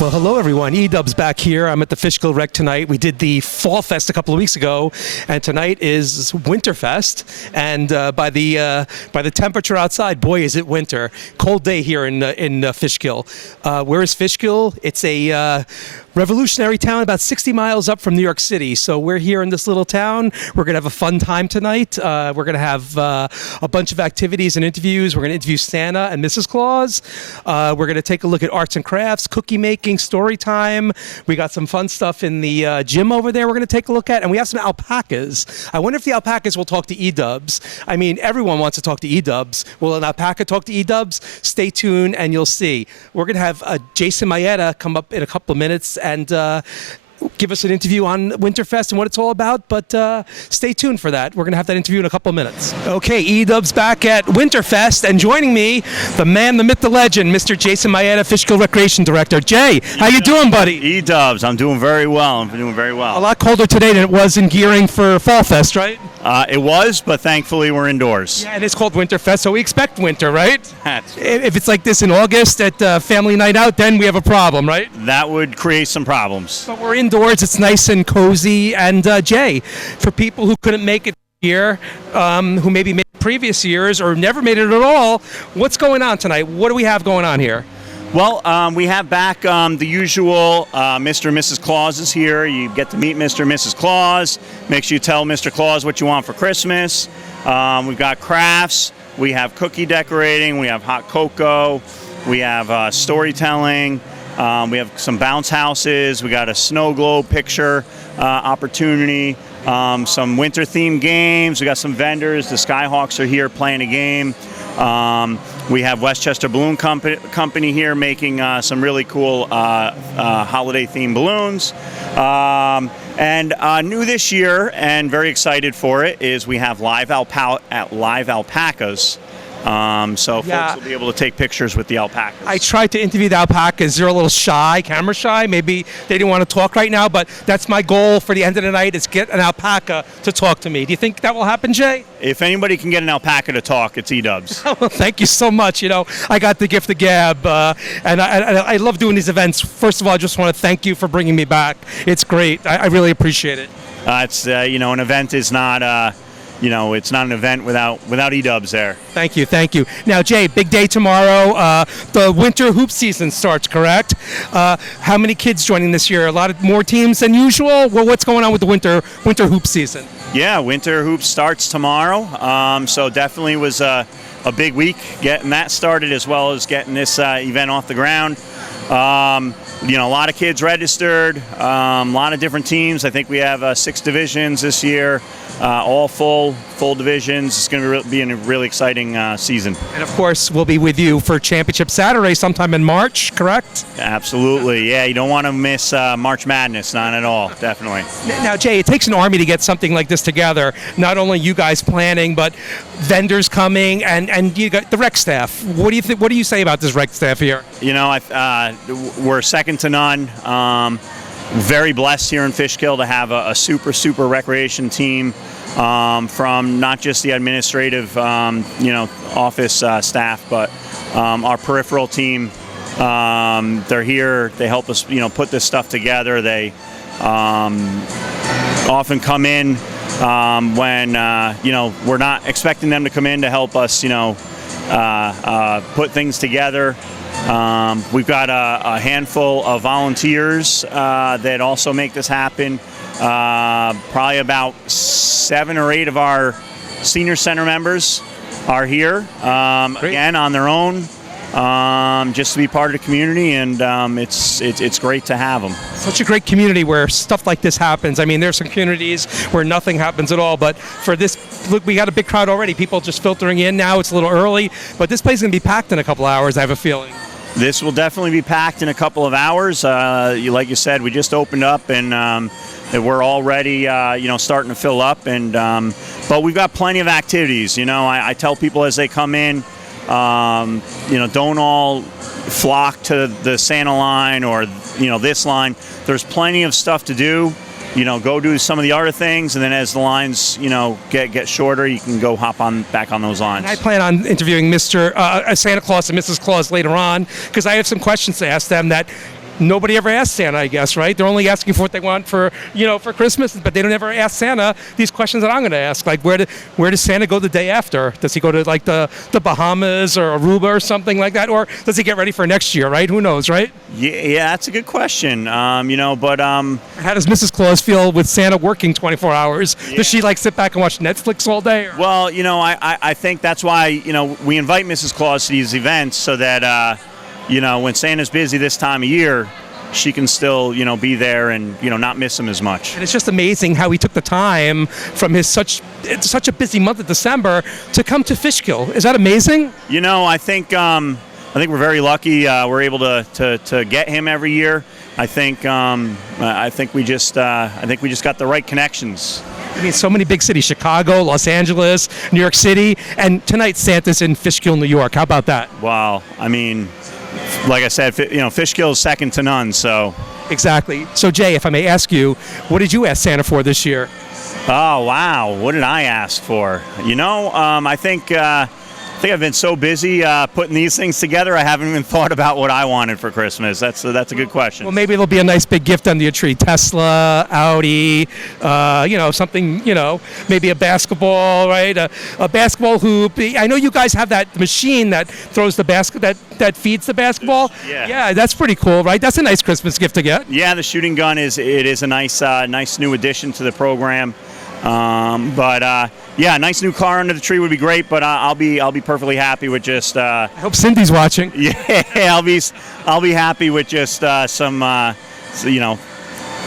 Well, hello everyone. E-Dub's back here. I'm at the Fishkill Rec tonight. We did the Fall Fest a couple of weeks ago, and tonight is Winterfest. And by the temperature outside, boy, is it winter! Cold day here in Fishkill. Where is Fishkill? It's a revolutionary town about 60 miles up from New York City. So we're here in this little town. We're going to have a fun time tonight. We're going to have a bunch of activities and interviews. We're going to interview Santa and Mrs. Claus. We're going to take a look at arts and crafts, cookie making, story time. We got some fun stuff in the gym over there we're going to take a look at. And we have some alpacas. I wonder if the alpacas will talk to E-Dubs. I mean, everyone wants to talk to E-Dubs. Will an alpaca talk to E-Dubs? Stay tuned and you'll see. We're going to have Jason Maeda come up in a couple of minutes and give us an interview on Winterfest and what it's all about, but stay tuned for that. We're going to have that interview in a couple of minutes. Okay, E-Dub's back at Winterfest, and joining me, the man, the myth, the legend, Mr. Jason Maeda, Fishkill Recreation Director. Jay, how you doing, buddy? E-Dubs, I'm doing very well. A lot colder today than it was in Gearing for Fall Fest, right? It was, but thankfully we're indoors. Yeah, and it's called Winterfest, so we expect winter, right? If it's like this in August at Family Night Out, then we have a problem, right? That would create some problems. But we're indoors, it's nice and cozy. And Jay, for people who couldn't make it here, who maybe made it previous years or never made it at all, what's going on tonight? What do we have going on here? Well, we have back the usual Mr. and Mrs. Claus is here. You get to meet Mr. and Mrs. Claus. Make sure you tell Mr. Claus what you want for Christmas. We've got crafts. We have cookie decorating. We have hot cocoa. We have storytelling. We have some bounce houses. We got a snow globe picture opportunity. Some winter-themed games. We got some vendors. The Skyhawks are here playing a game. We have Westchester Balloon Company here making some really cool holiday-themed balloons. And new this year, and very excited for it, is we have live alpacas. So folks will be able to take pictures with the alpacas. I tried to interview the alpacas. They're a little shy, camera shy. Maybe they didn't want to talk right now, but that's my goal for the end of the night is get an alpaca to talk to me. Do you think that will happen, Jay? If anybody can get an alpaca to talk, it's E-Dubs. Well, thank you so much. You know, I got the gift of gab, and I love doing these events. First of all, I just want to thank you for bringing me back. It's great. I really appreciate it. It's an event is not. It's not an event without E-Dubs there. Thank you. Now, Jay, big day tomorrow. The winter hoop season starts, correct? How many kids joining this year? A lot of more teams than usual? Well, what's going on with the winter hoop season? Yeah, winter hoop starts tomorrow. So definitely was a big week getting that started as well as getting this event off the ground. A lot of kids registered, a lot of different teams. I think we have 6 divisions this year, all full divisions. It's going to be a really exciting season. And of course, we'll be with you for Championship Saturday sometime in March, correct? Absolutely, yeah. You don't want to miss March Madness, not at all, definitely. Now, Jay, it takes an army to get something like this together. Not only you guys planning, but vendors coming and you got the rec staff. What do you think? What do you say about this rec staff here? We're second to none. Very blessed here in Fishkill to have a super recreation team from not just the administrative, office staff, but our peripheral team. They're here. They help us, put this stuff together. They often come in when we're not expecting them to come in to help us, put things together. We've got a handful of volunteers that also make this happen. Probably about 7 or 8 of our senior center members are here, again, on their own, just to be part of the community, and it's great to have them. Such a great community where stuff like this happens. I mean, there's some communities where nothing happens at all, but for this, look, we got a big crowd already. People just filtering in now. It's a little early, but this place is going to be packed in a couple hours, I have a feeling. This will definitely be packed in a couple of hours. Like you said, we just opened up, and we're already, starting to fill up. And but we've got plenty of activities. I tell people as they come in, don't all flock to the Santa line or this line. There's plenty of stuff to do. Go do some of the other things, and then as the lines, get shorter, you can go hop on back on those lines. And I plan on interviewing Santa Claus and Mrs. Claus later on, because I have some questions to ask them that nobody ever asks Santa, I guess, right? They're only asking for what they want for Christmas, but they don't ever ask Santa these questions that I'm going to ask, like where does Santa go the day after? Does he go to like the Bahamas or Aruba or something like that, or does he get ready for next year? Right? Who knows, right? Yeah, that's a good question. But how does Mrs. Claus feel with Santa working 24 hours? Yeah. Does she like sit back and watch Netflix all day? Or? Well, I think that's why we invite Mrs. Claus to these events so that. When Santa's busy this time of year, she can still, be there and, not miss him as much. And it's just amazing how he took the time from such a busy month of December to come to Fishkill. Is that amazing? I think we're very lucky. We're able to get him every year. I think we just got the right connections. I mean, so many big cities: Chicago, Los Angeles, New York City, and tonight Santa's in Fishkill, New York. How about that? Wow. I mean, like I said, Fishkill is second to none. So exactly. So Jay, if I may ask you, what did you ask Santa for this year? Oh wow, what did I ask for? I think I've been so busy putting these things together, I haven't even thought about what I wanted for Christmas. That's a good question. Well, maybe there'll be a nice big gift under your tree: Tesla, Audi, something, maybe a basketball, right? A basketball hoop. I know you guys have that machine that throws the basket, that feeds the basketball. Yeah, that's pretty cool, right? That's a nice Christmas gift to get. Yeah, the shooting gun is a nice new addition to the program. Yeah, a nice new car under the tree would be great, but I'll be perfectly happy with just. I hope Cindy's watching. Yeah, I'll be happy with just some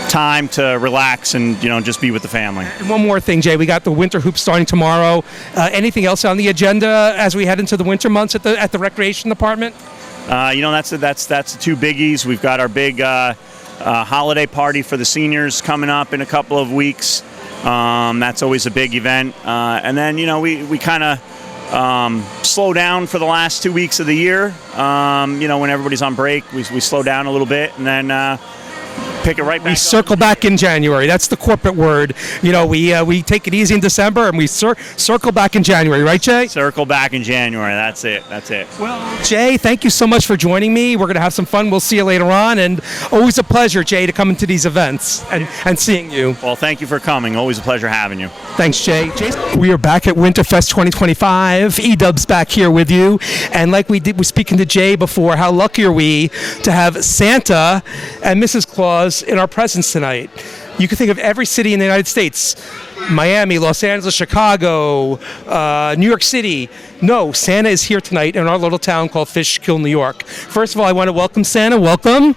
time to relax and just be with the family. And one more thing, Jay, we got the winter hoop starting tomorrow. Anything else on the agenda as we head into the winter months at the recreation department? That's the two biggies. We've got our big holiday party for the seniors coming up in a couple of weeks. That's always a big event. And then, we kind of slow down for the last 2 weeks of the year. When everybody's on break, we slow down a little bit and then pick it right back up. We circle back in January. That's the corporate word. We take it easy in December and we circle back in January, right, Jay? Circle back in January. That's it. Well, Jay, thank you so much for joining me. We're going to have some fun. We'll see you later on. And always a pleasure, Jay, to come into these events and seeing you. Well, thank you for coming. Always a pleasure having you. Thanks, Jay. We are back at Winterfest 2025. E-Dub's back here with you. And like we were speaking to Jay before, how lucky are we to have Santa and Mrs. Claus in our presence tonight. You can think of every city in the United States: Miami, Los Angeles, Chicago, New York City. No, Santa is here tonight in our little town called Fishkill, New York. First of all, I want to welcome Santa. Welcome.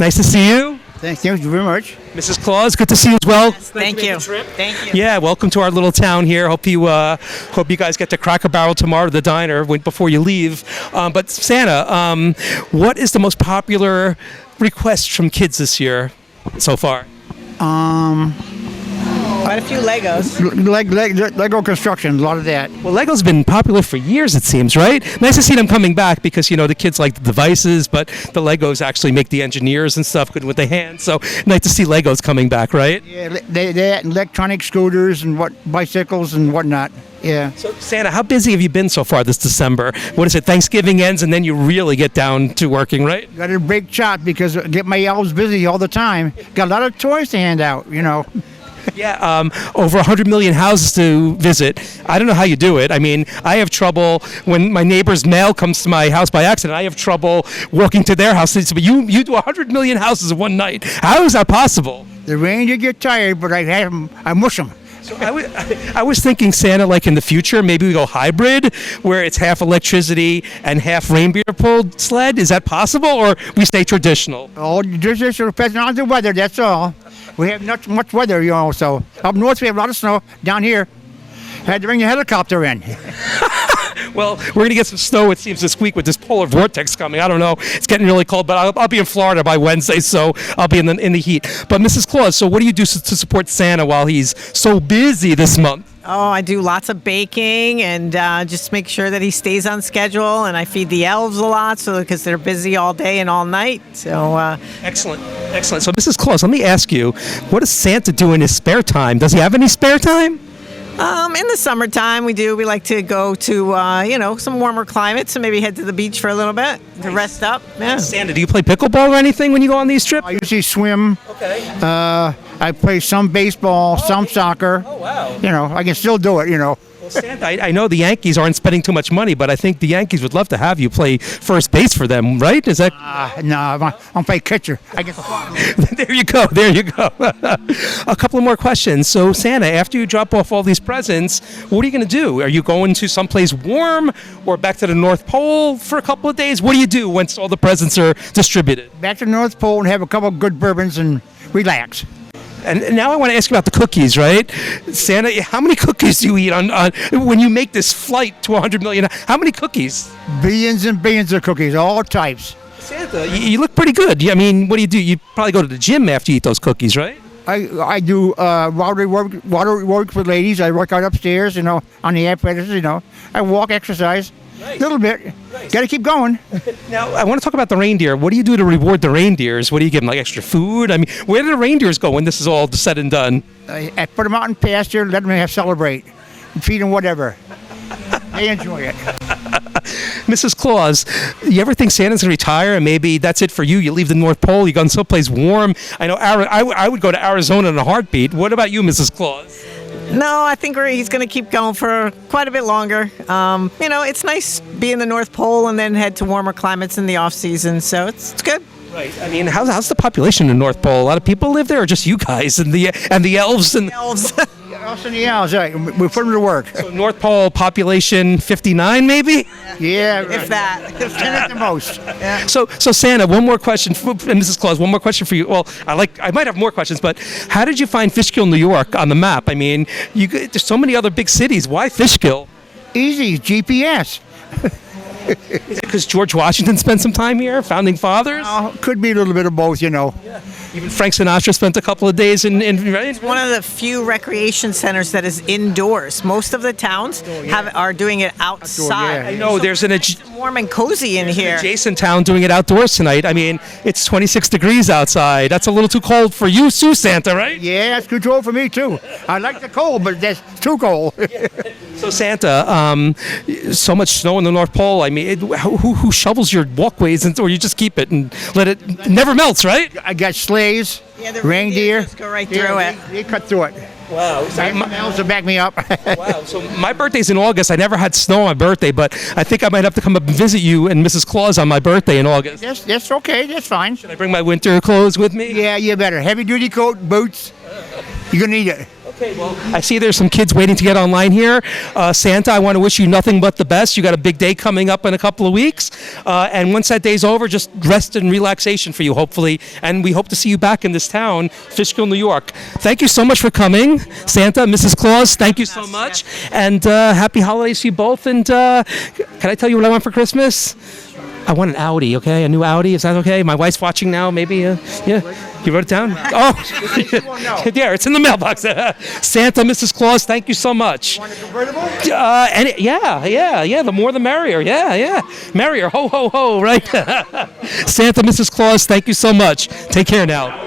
Nice to see you. Thank you very much. Mrs. Claus, good to see you as well. Yes, thank you. Thank you. Yeah, welcome to our little town here. Hope you guys get to Cracker Barrel tomorrow, the diner, before you leave. But Santa, what is the most popular request from kids this year so far? Quite a few Legos. Lego construction, a lot of that. Well, Lego's been popular for years, it seems, right? Nice to see them coming back because, the kids like the devices, but the Legos actually make the engineers and stuff good with the hands. So nice to see Legos coming back, right? Yeah, they electronic scooters and bicycles and whatnot. Yeah. So, Santa, how busy have you been so far this December? What is it? Thanksgiving ends and then you really get down to working, right? Got to break chop because I get my elves busy all the time. Got a lot of toys to hand out, Yeah, over 100 million houses to visit. I don't know how you do it. I mean, I have trouble when my neighbor's mail comes to my house by accident. I have trouble walking to their house. But you do 100 million houses in one night. How is that possible? The reindeer get tired, but I mush them. So I was thinking, Santa, like in the future, maybe we go hybrid, where it's half electricity and half reindeer-pulled sled. Is that possible, or we stay traditional? Oh, just depends on the weather, that's all. We have not much weather, so up north we have a lot of snow. Down here, had to bring a helicopter in. Well, we're going to get some snow, it seems, this week with this polar vortex coming. I don't know. It's getting really cold, but I'll be in Florida by Wednesday, so I'll be in the heat. But Mrs. Claus, so what do you do to support Santa while he's so busy this month? Oh, I do lots of baking and just make sure that he stays on schedule. And I feed the elves a lot, so because they're busy all day and all night. So excellent. So, Mrs. Claus, let me ask you, what does Santa do in his spare time? Does he have any spare time? in the summertime, we like to go to some warmer climates and maybe head to the beach for a little bit to rest up. Yeah. Santa, do you play pickleball or anything when you go on these trips? I usually swim. Okay. I play some baseball, some soccer. Oh, wow. I can still do it. Well, Santa, I know the Yankees aren't spending too much money, but I think the Yankees would love to have you play first base for them, right? Is that? No, I'm play catcher. I guess. There you go. A couple of more questions. So, Santa, after you drop off all these presents, what are you going to do? Are you going to someplace warm or back to the North Pole for a couple of days? What do you do once all the presents are distributed? Back to the North Pole and have a couple of good bourbons and relax. And now I want to ask you about the cookies, right? Santa, how many cookies do you eat on when you make this flight to 100 million? How many cookies? Billions and billions of cookies, all types. Santa, you look pretty good. I mean, what do? You probably go to the gym after you eat those cookies, right? I do water work for ladies. I work out upstairs, on the apparatus, I walk, exercise. A little bit. Nice. Got to keep going. Now, I want to talk about the reindeer. What do you do to reward the reindeers? What do you give them, like extra food? I mean, where do the reindeers go when this is all said and done? I put them out in pasture, let them celebrate, feed them whatever. They enjoy it. Mrs. Claus, you ever think Santa's going to retire and maybe that's it for you? You leave the North Pole, you go someplace warm. I know I would go to Arizona in a heartbeat. What about you, Mrs. Claus? No, I think he's going to keep going for quite a bit longer. It's nice being the North Pole and then head to warmer climates in the off season, so it's good. Right. I mean, how's the population in the North Pole? A lot of people live there, or just you guys and the elves and elves. Us and the elves, right? We put them to work. So North Pole population 59, maybe. Yeah, right. If that. 10 at the most. Yeah. So Santa, one more question, and Mrs. Claus, one more question for you. Well, I might have more questions, but how did you find Fishkill, New York, on the map? I mean, there's so many other big cities. Why Fishkill? Easy, GPS. Is it because George Washington spent some time here, founding fathers? Could be a little bit of both, Yeah. Even Frank Sinatra spent a couple of days in right? It's one of the few recreation centers that is indoors. Most of the towns are doing it outside. Outdoor, yeah. I know there's warm and cozy in here. adjacent town doing it outdoors tonight. I mean, it's 26 degrees outside. That's a little too cold for you, too, Santa, right? Yeah, that's too cold for me, too. I like the cold, but that's too cold. So, Santa, so much snow in the North Pole. I mean, who shovels your walkways, or you just keep it and let it never melts, right? I got sleighs, The reindeer. just go right through it. They cut through it. Wow. My elves to back me up. Wow. So my birthday's in August. I never had snow on my birthday, but I think I might have to come up and visit you and Mrs. Claus on my birthday in August. That's okay. That's fine. Should I bring my winter clothes with me? Yeah, you better. Heavy duty coat, boots. You're going to need it. Okay, well, I see there's some kids waiting to get online here. Santa, I want to wish you nothing but the best. You got a big day coming up in a couple of weeks. And once that day's over, just rest and relaxation for you, hopefully. And we hope to see you back in this town, Fishkill, New York. Thank you so much for coming. Santa, Mrs. Claus, thank you so much. And happy holidays to you both. And can I tell you what I want for Christmas? I want an Audi, okay? A new Audi. Is that okay? My wife's watching now, maybe. Yeah. You wrote it down? Oh, yeah, it's in the mailbox. Santa, Mrs. Claus, thank you so much. Want a convertible? Yeah. The more the merrier. Yeah. Merrier. Ho, ho, ho, right? Santa, Mrs. Claus, thank you so much. Take care now.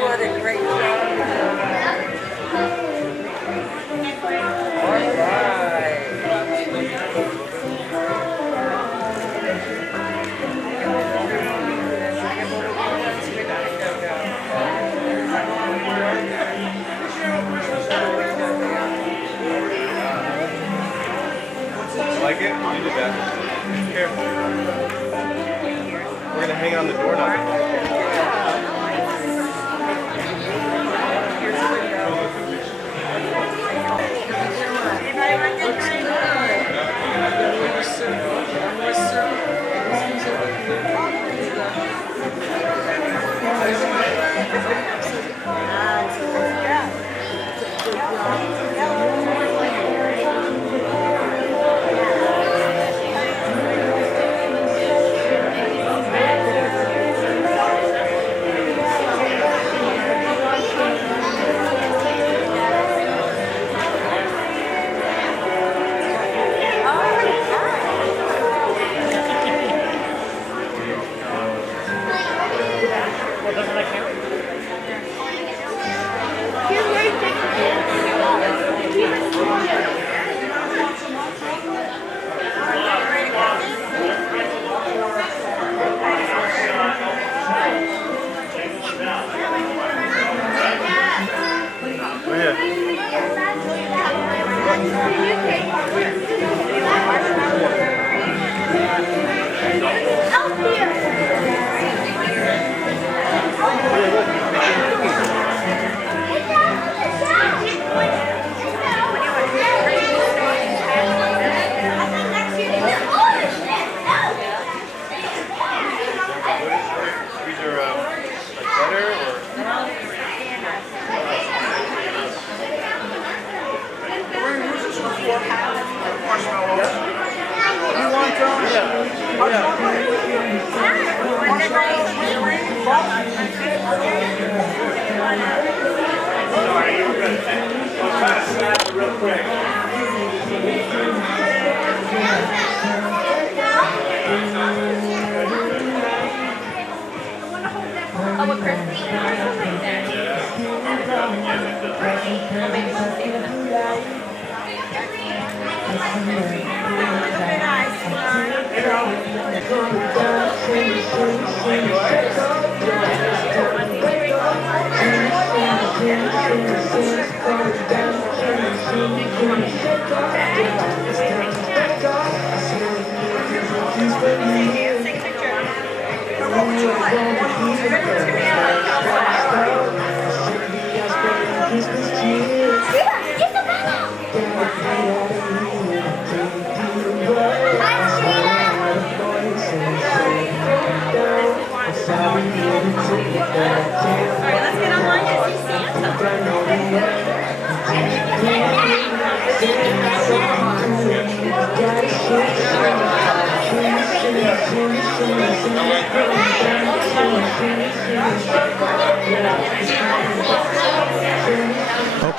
What a great job. Like it? You did that. Here. We're gonna hang it on the door now.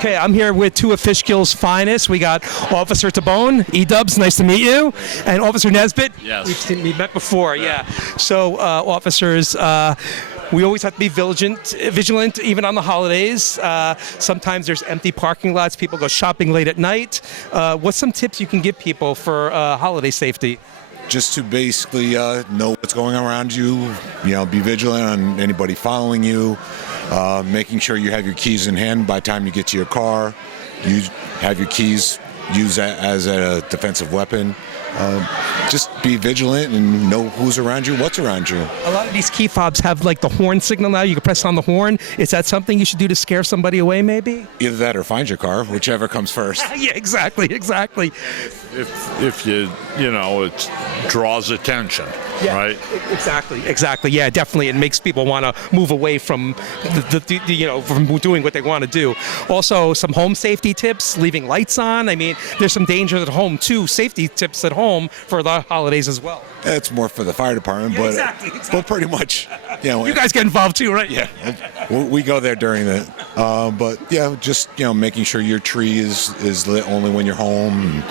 Okay, I'm here with two of Fishkill's finest. We got Officer Tabone, E-Dubs, nice to meet you, and Officer Nesbitt. Yes. We've met before, yeah. So, officers, we always have to be vigilant, even on the holidays. Sometimes there's empty parking lots. People go shopping late at night. What's some tips you can give people for holiday safety? Just to basically know what's going on around you, be vigilant on anybody following you, making sure you have your keys in hand by the time you get to your car. You have your keys, use that as a defensive weapon. just be vigilant and know who's around you, what's around you. A lot of these key fobs have like the horn signal now. You can press on the horn. Is that something you should do to scare somebody away, maybe? Either that or find your car, whichever comes first. Yeah, exactly. If it draws attention, Yeah, right? Exactly. Yeah, definitely. It makes people want to move away from from doing what they want to do. Also, some home safety tips: leaving lights on. I mean, there's some dangers at home too. Safety tips at home for the holidays as well. It's more for the fire department, but exactly. But pretty much, You guys get involved too, right? Yeah, we go there during it. But yeah, just making sure your tree is lit only when you're home. And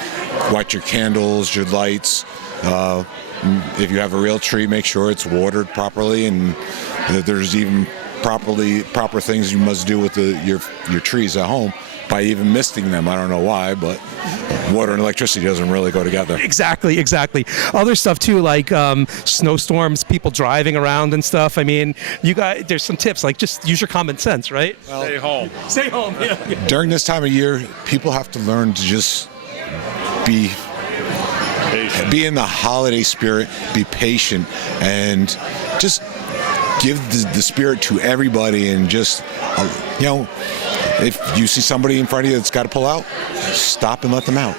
watch your candles, your lights. If you have a real tree, make sure it's watered properly, and that there's even proper things you must do with your trees at home by even misting them. I don't know why, but water and electricity doesn't really go together. Exactly. Other stuff too, like snowstorms, people driving around and stuff. I mean, you guys, there's some tips, like just use your common sense, right? Stay home. Stay home. Yeah. During this time of year, people have to learn to just be in the holiday spirit, be patient, and just give the spirit to everybody. And just if you see somebody in front of you that's got to pull out, stop and let them out.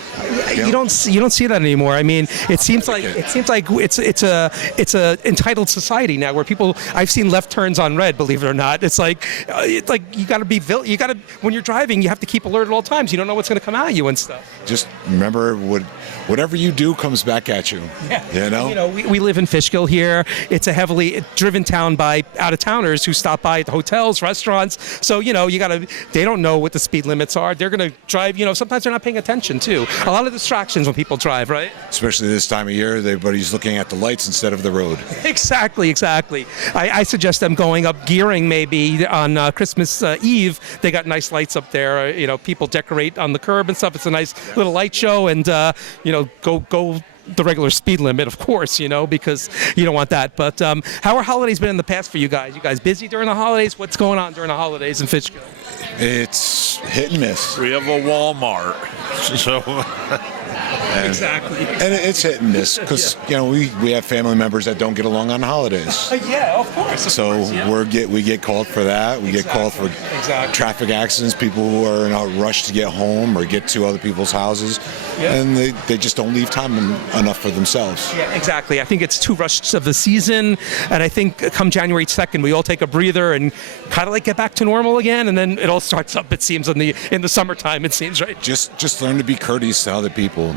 You don't see that anymore. I mean, it seems like it's a entitled society now where people. I've seen left turns on red. Believe it or not, it's like you got to when you're driving, you have to keep alert at all times. You don't know what's going to come at you and stuff. Just remember, whatever you do comes back at you. Yeah. We live in Fishkill here. It's a heavily driven town by out-of-towners who stop by at the hotels, restaurants. So they don't know what the speed limits are. They're going to drive. Sometimes they're not paying attention too. A lot of distractions when people drive, right? Especially this time of year, everybody's looking at the lights instead of the road. Exactly. I suggest them going up gearing maybe on Christmas Eve. They got nice lights up there. People decorate on the curb and stuff. It's a nice little light show, and go the regular speed limit, of course, because you don't want that. But how are holidays been in the past for you guys? You guys busy during the holidays? What's going on during the holidays in Fishkill? It's hit and miss. We have a Walmart, so Exactly. And it's hit and miss because we have family members that don't get along on holidays. Yeah, of course. We get called for that. We get called for traffic accidents. People who are in a rush to get home or get to other people's houses, and they just don't leave time enough for themselves. Yeah, exactly. I think it's too rushed of the season, and I think come January 2nd, we all take a breather and kind of get back to normal again, and then it all starts up. It seems in the summertime. It seems, right. Just learn to be courteous to other people.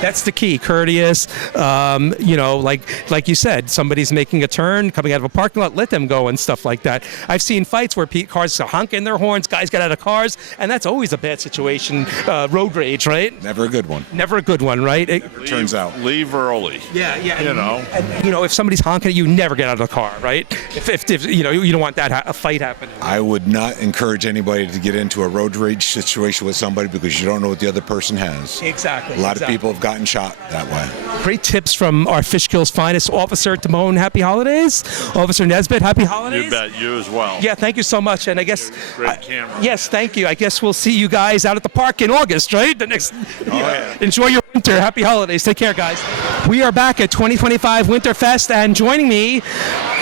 That's the key, courteous. Like you said, somebody's making a turn, coming out of a parking lot, let them go and stuff like that. I've seen fights where cars are honking their horns, guys get out of cars, and that's always a bad situation. Road rage, right? Never a good one. Never a good one, right? Turns out. Leave early. Yeah. If somebody's honking at you, never get out of the car, right? If you don't want a fight happening. I would not encourage anybody to get into a road rage situation with somebody because you don't know what the other person has. Exactly. A lot of people have gotten shot that way. Great tips from our Fishkill's finest, Officer Timone. Happy holidays. Officer Nesbitt, happy holidays. You bet. You as well. Yeah, thank you so much. And I guess great camera. Yes, thank you. I guess we'll see you guys out at the park in August, right? Enjoy your winter. Happy holidays. Take care, guys. We are back at 2025 Winterfest, and joining me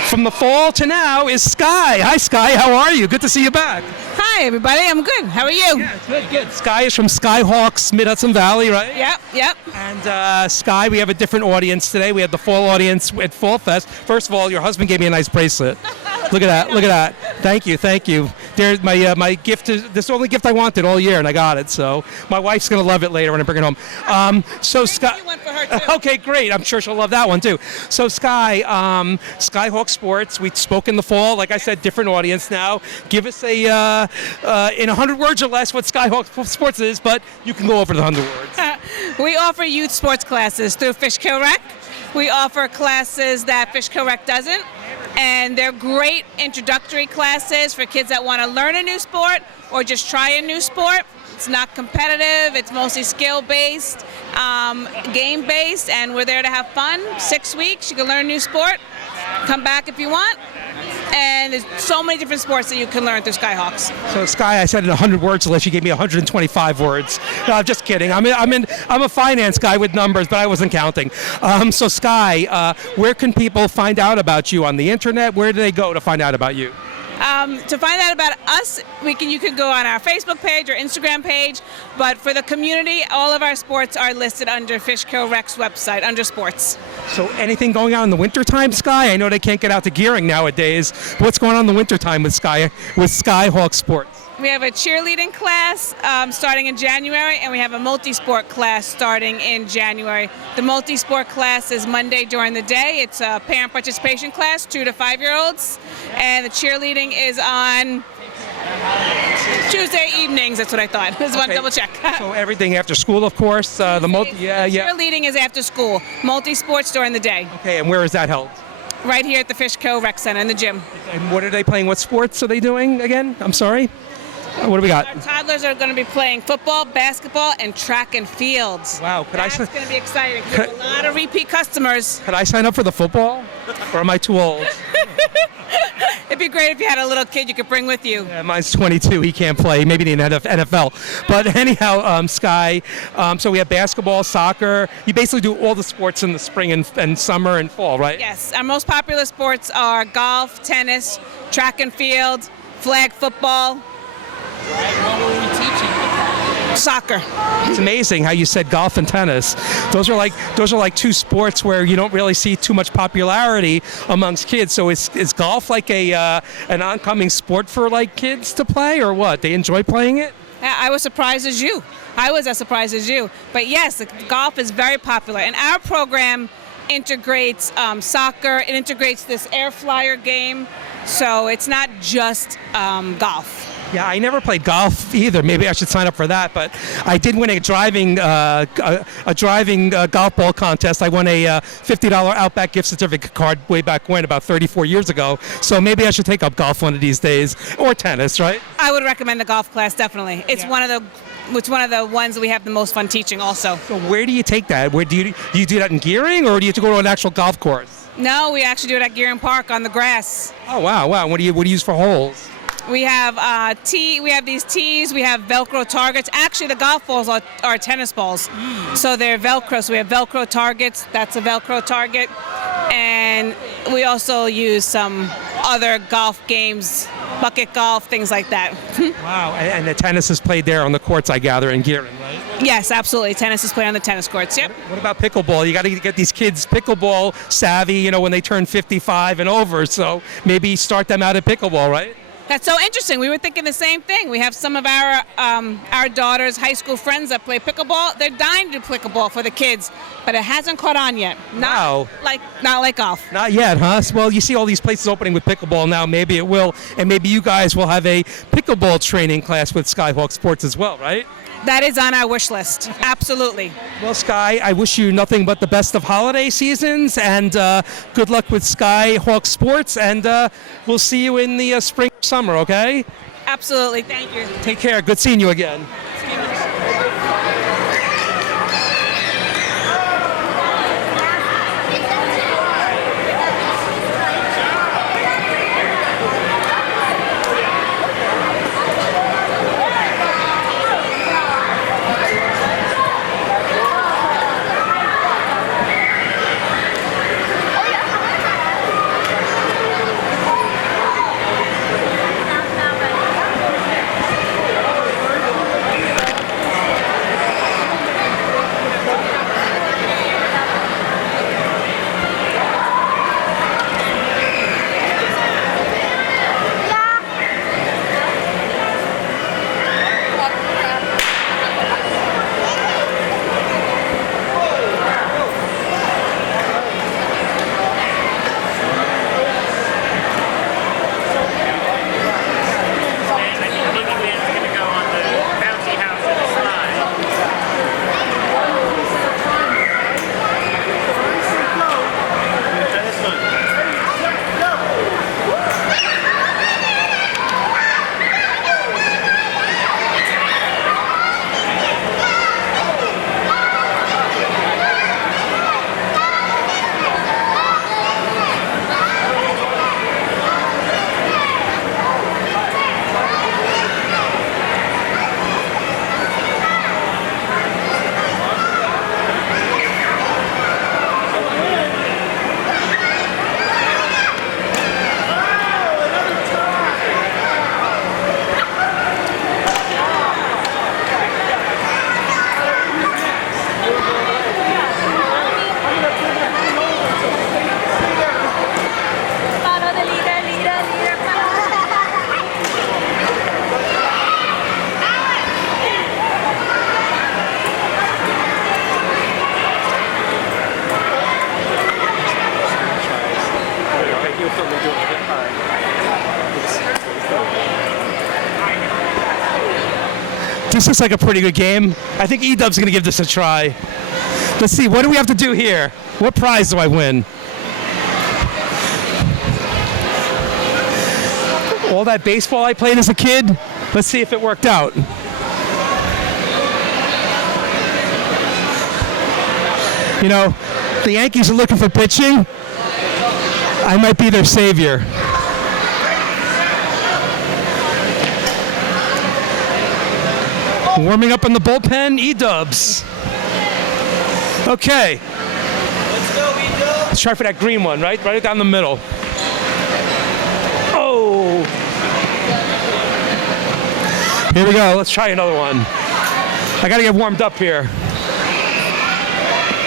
from the fall to now is Sky. Hi, Sky. How are you? Good to see you back. Hi, everybody. I'm good. How are you? Yeah, good. Sky is from Skyhawks, Mid-Hudson Valley, right? Yep. And Sky, we have a different audience today. We have the fall audience at Fall Fest. First of all, your husband gave me a nice bracelet. Look at that. Thank you. There's my gift. This is the only gift I wanted all year, and I got it. So my wife's gonna love it later when I bring it home. Sky. One for her too. Okay, great. I'm sure she'll love that one too. So Sky, Skyhawk Sports. We spoke in the fall. Like I said, different audience now. Give us in 100 words or less what Skyhawk Sports is, but you can go over the 100 words. We offer youth sports classes through Fishkill Rec. We offer classes that Fishkill Rec doesn't, and they're great introductory classes for kids that want to learn a new sport or just try a new sport. It's not competitive. It's mostly skill-based, game-based, and we're there to have fun. 6 weeks, you can learn a new sport. Come back if you want. And there's so many different sports that you can learn through Skyhawks. So Sky, I said in 100 words unless you gave me 125 words. No, just kidding. I'm a finance guy with numbers, but I wasn't counting. So Sky, where can people find out about you on the internet? Where do they go to find out about you? To find out about us, you can go on our Facebook page or Instagram page. But for the community, all of our sports are listed under Fishkill Rec's website, under sports. So anything going on in the wintertime, Sky? I know they can't get out to Gearing nowadays. What's going on in the wintertime with Skyhawk Sports? We have a cheerleading class starting in January, and we have a multi-sport class starting in January. The multi-sport class is Monday during the day. It's a parent participation class, 2 to 5-year-olds, and the cheerleading is on Tuesday evenings. That's what I thought. Just want to double check. So everything after school, of course. Cheerleading is after school. Multi-sports during the day. Okay, and where is that held? Right here at the Fishkill Rec Center in the gym. And what are they playing? What sports are they doing again? I'm sorry. What do we got? Our toddlers are going to be playing football, basketball, and track and field. Wow, That's going to be exciting. We have a lot of repeat customers. Could I sign up for the football? Or am I too old? It'd be great if you had a little kid you could bring with you. Yeah, mine's 22. He can't play. Maybe in the NFL. But anyhow, Sky, so we have basketball, soccer. You basically do all the sports in the spring and summer and fall, right? Yes. Our most popular sports are golf, tennis, track and field, flag football. What were we teaching? Soccer. It's amazing how you said golf and tennis. Those are like two sports where you don't really see too much popularity amongst kids. So is golf like an oncoming sport for like kids to play, or what? They enjoy playing it? I was surprised as you. I was as surprised as you. But yes, golf is very popular, and our program integrates soccer. It integrates this air flyer game, so it's not just golf. Yeah, I never played golf either. Maybe I should sign up for that. But I did win a driving golf ball contest. I won a $50 Outback gift certificate card way back when, about 34 years ago. So maybe I should take up golf one of these days, or tennis, right? I would recommend the golf class, definitely. It's one of the ones that we have the most fun teaching also. So where do you take that? Where do you do that in Gearing, or do you have to go to an actual golf course? No, we actually do it at Gearing Park on the grass. Oh wow! What do you use for holes? We have we have these tees, we have Velcro targets. Actually, the golf balls are tennis balls. So they're Velcro. So we have Velcro targets. That's a Velcro target. And we also use some other golf games, bucket golf, things like that. Wow. And the tennis is played there on the courts, I gather, in Gearing, right? Yes, absolutely. Tennis is played on the tennis courts, yep. What about pickleball? You got to get these kids pickleball savvy, when they turn 55 and over. So maybe start them out at pickleball, right? That's so interesting. We were thinking the same thing. We have some of our daughter's high school friends that play pickleball. They're dying to do pickleball for the kids, but it hasn't caught on yet. Not like golf. Not yet, huh? Well, you see all these places opening with pickleball now. Maybe it will, and maybe you guys will have a pickleball training class with Skyhawk Sports as well, right? That is on our wish list. Absolutely. Well, Sky, I wish you nothing but the best of holiday seasons, and good luck with Skyhawk Sports, and we'll see you in the spring, summer, okay? Absolutely. Thank you. Take care. Good seeing you again. This looks like a pretty good game. I think E-Dub's going to give this a try. Let's see, what do we have to do here? What prize do I win? All that baseball I played as a kid? Let's see if it worked out. You know, the Yankees are looking for pitching. I might be their savior. Warming up in the bullpen, E-Dubs. Okay. Let's go, E-Dubs. Let's try for that green one, right? Right down the middle. Oh. Here we go. Let's try another one. I got to get warmed up here.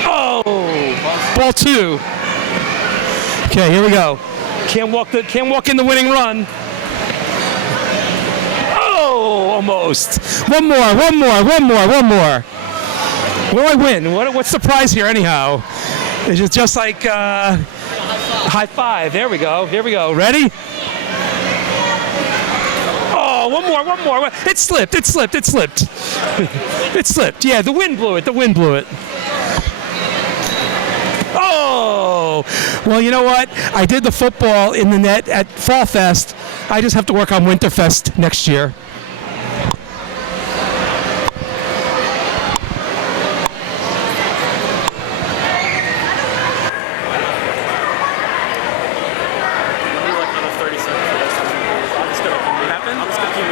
Oh. Ball 2. Okay, here we go. Can't walk in the winning run. Oh, almost. One more. What do I win? What's the prize here anyhow? It's just like high five. There we go. Here we go. Ready? Oh, one more. It slipped. It slipped. Yeah, the wind blew it. Oh! Well, you know what? I did the football in the net at Fall Fest. I just have to work on Winterfest next year.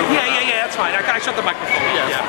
Yeah, that's fine. I shut the microphone. Yeah.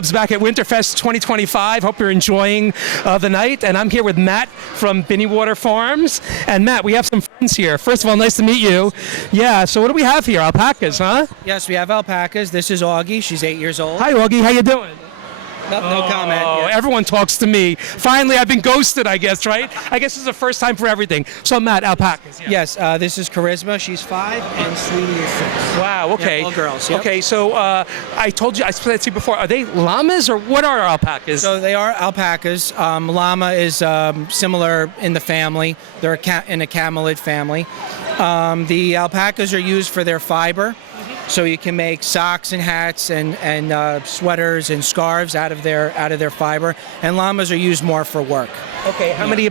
E-Dubs back at Winterfest 2025. Hope you're enjoying the night. And I'm here with Matt from Binneywater Farms. And Matt, we have some friends here. First of all, nice to meet you. Yeah, so what do we have here? Alpacas, huh? Yes, we have alpacas. This is Augie. She's 8 years old. Hi, Augie. How you doing? No comment. Oh, Yes. everyone talks to me. Finally, I've been ghosted, I guess, right? I guess this is the first time for everything. So, Matt, alpacas. Yeah. Yes, this is Charisma. She's 5, and Sweetie is 6. Wow, okay. Yeah, all girls, yep. Okay, so I told you, I said to you before, are they llamas or what are alpacas? So they are alpacas. Llama is similar in the family. They're in a camelid family. The alpacas are used for their fiber. So you can make socks and hats and sweaters and scarves out of their fiber. And llamas are used more for work. Okay, how many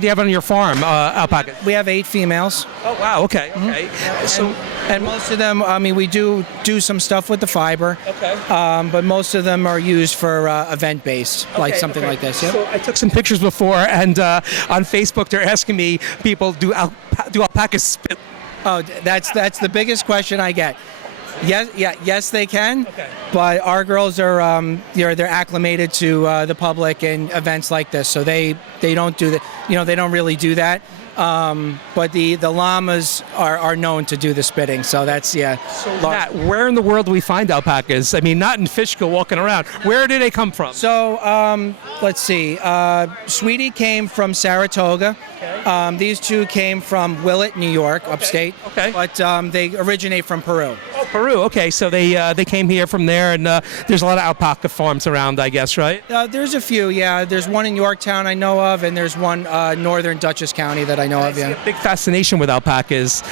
do you have on your farm, alpacas? We have 8 females. Oh wow, okay, okay. So And most of them, I mean, we do some stuff with the fiber. Okay. But most of them are used for event-based, like something like this. Yep. So I took some pictures before, and on Facebook they're asking me, people, do alpacas spit? Oh, that's the biggest question I get. Yes, they can. Okay. But our girls are, they're acclimated to the public and events like this, so they don't do that. They don't really do that. But the llamas are known to do the spitting, so that's So Matt, where in the world do we find alpacas? I mean, not in Fishkill walking around. Where do they come from? So let's see. Sweetie came from Saratoga. Okay. These two came from Willett, New York, upstate. Okay. But they originate from Peru. Oh, Peru. Okay, so they came here from there, and there's a lot of alpaca farms around, I guess, right? There's a few, yeah. There's one in Yorktown I know of, and there's one northern Dutchess County that I know of, I see yeah. a big fascination with alpacas.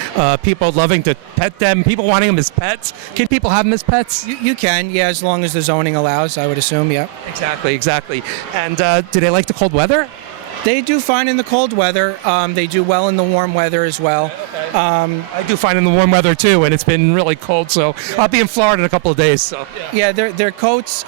People loving to pet them, people wanting them as pets. Can people have them as pets? You can, yeah, as long as the zoning allows, I would assume, yeah. Exactly. And do they like the cold weather? They do fine in the cold weather. They do well in the warm weather as well. I do fine in the warm weather too, and it's been really cold, so I'll be in Florida in a couple of days. So. Yeah, their coats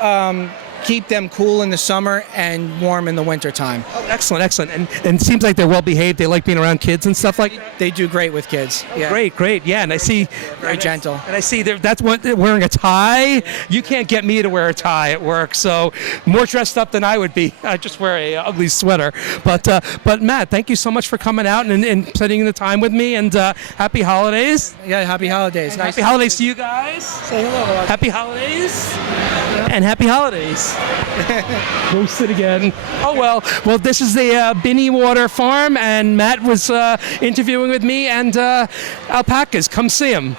keep them cool in the summer and warm in the winter time. Oh, excellent. And it seems like they're well behaved. They like being around kids and stuff like that. They do great with kids. Yeah. Great. Yeah, and I see Very gentle. And I see that's what they're wearing a tie. You can't get me to wear a tie at work, so more dressed up than I would be. I just wear a ugly sweater. But Matt, thank you so much for coming out and spending the time with me. And happy holidays. Yeah, happy holidays. And happy holidays to you guys. Say hello. Happy holidays. And happy holidays. Roasted again. Oh well, this is the Binneywater Farm, and Matt was interviewing with me, and alpacas. Come see him.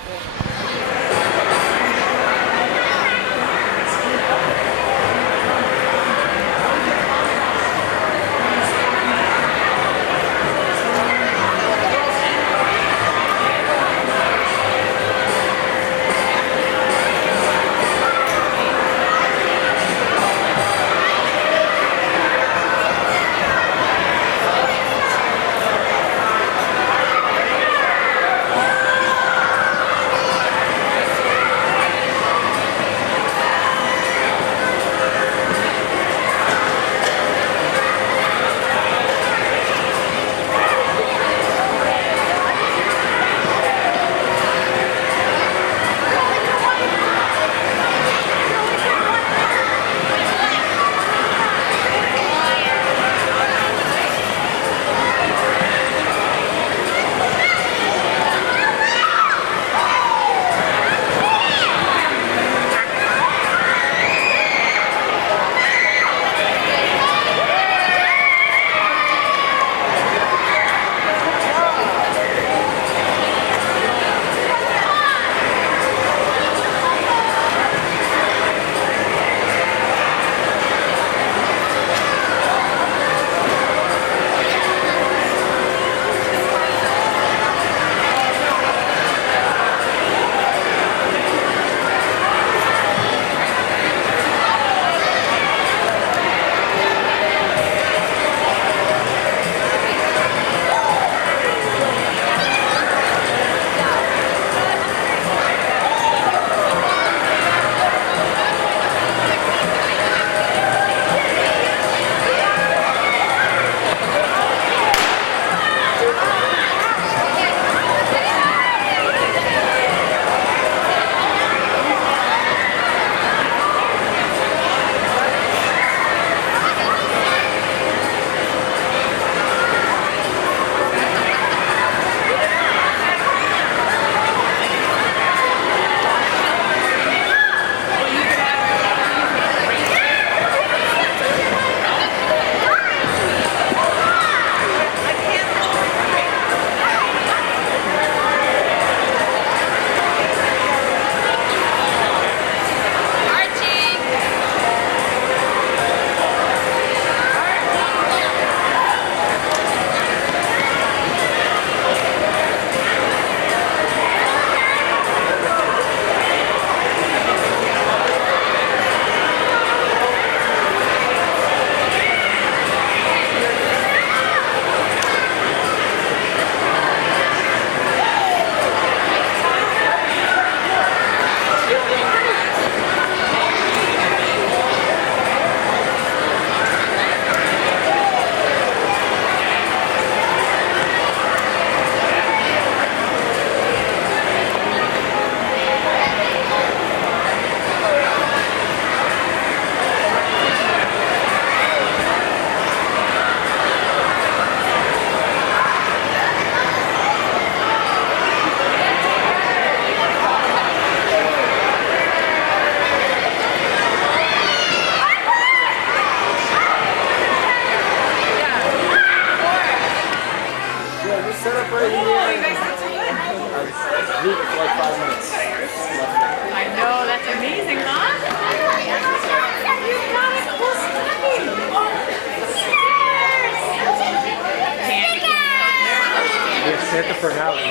for an Audi.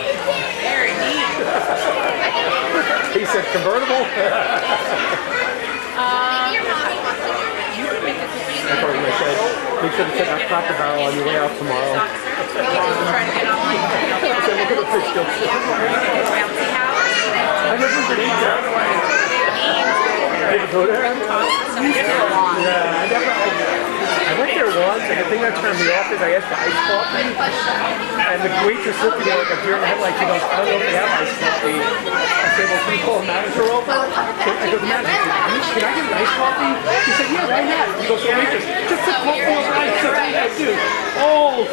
Very neat. He said convertible. I told him, I said, make sure to check out Cracker Barrel on your way out tomorrow. I said, look at the Fishkill. I never been eat that. Go there? Yeah, I went there once, and the thing that turned me off is I asked for iced coffee, and the waitress looked at me like a deer in the headlights. She goes, I don't know if they have iced coffee. I said, well, can you call the manager over? I go, the manager, can I get an iced coffee? She said, yeah, why not? He goes, the waitress, just a coffee over ice. So I do. Oh,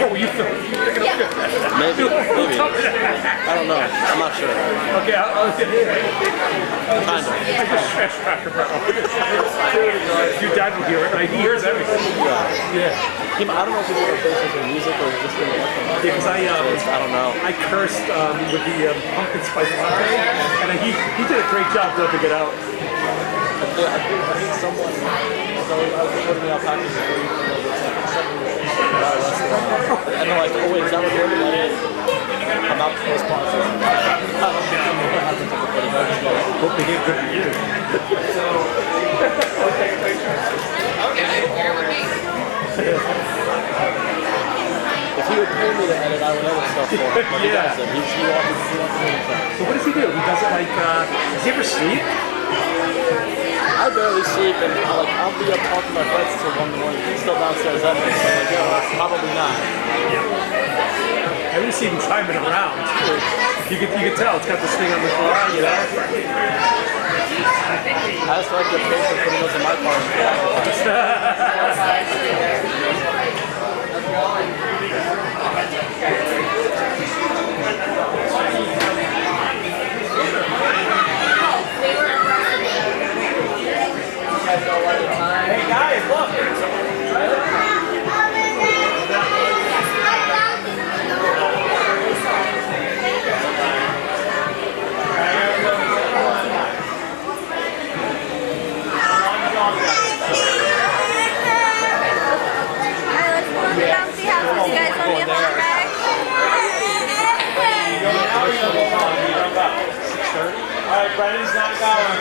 what were you thinking? Maybe. I don't know. I'm not sure. Okay, I'll get it. Kind of. I just stressed Cracker Barrel. Your dad will hear it, right? He hears everything. Yeah. I don't know if he's going to face with music or just going to work on it. Yeah, because I don't know. I cursed with the pumpkin spice latte, and he did a great job dumping it out. I think someone, I was recording the alpacas and they're like, oh wait, is that recording? I'm not the first sponsor. Hope they get good reviews. If he would pay me to edit, I would edit stuff for him. But he doesn't. He wants to do it. So what does he do? He does it like, does he ever sleep? I barely sleep, and I'll be up talking to my friends till 1 in the morning. He's still downstairs editing, so I'm like, yo, probably not. I really see him chiming around. You can tell it's got this thing on the fly, you know? I just like your paper putting those in my car. Hey guys, look! Alright, Brendan's not going.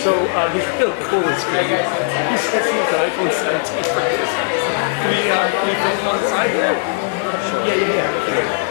So he's real cool as kid. He's fixing up an iPhone 17 for this. Can we film him on the side there? Sure. Yeah.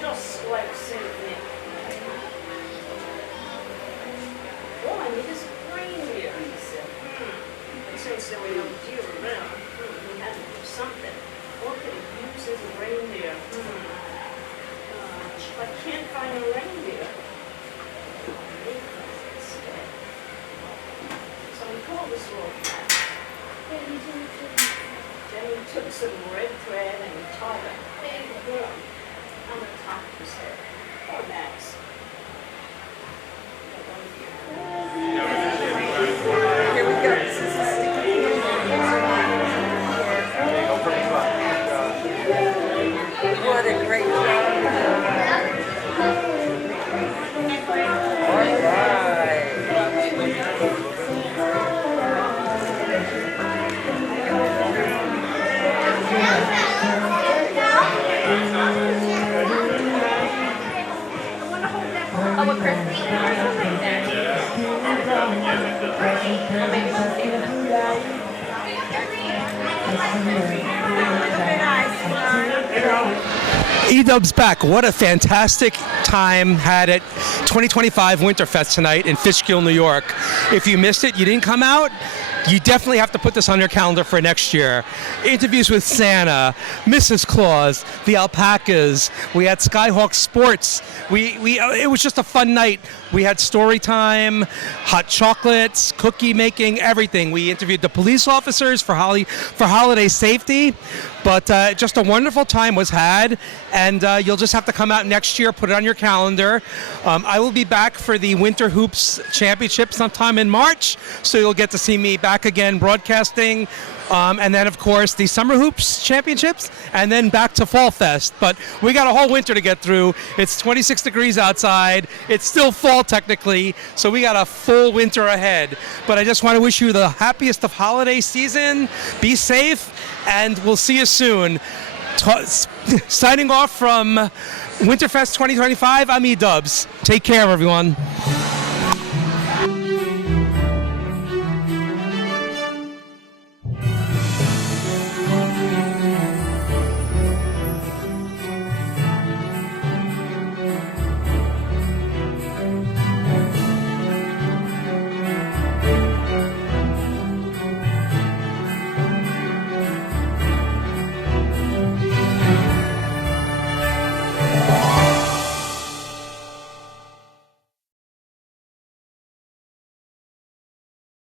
Just like Saint Nick. E-Dub's back. What a fantastic time had at 2025 Winterfest tonight in Fishkill, New York. If you missed it, you didn't come out, you definitely have to put this on your calendar for next year. Interviews with Santa, Mrs. Claus, the alpacas. We had Skyhawk Sports. It was just a fun night. We had story time, hot chocolates, cookie making, everything. We interviewed the police officers for holiday safety. But just a wonderful time was had, and you'll just have to come out next year, put it on your calendar. I will be back for the Winter Hoops Championship sometime in March, so you'll get to see me back again broadcasting. And then, of course, the Summer Hoops Championships, and then back to Fall Fest. But we got a whole winter to get through. It's 26 degrees outside. It's still fall, technically, so we got a full winter ahead. But I just want to wish you the happiest of holiday season. Be safe, and we'll see you soon. Signing off from Winterfest 2025, I'm E-Dubs. Take care, everyone.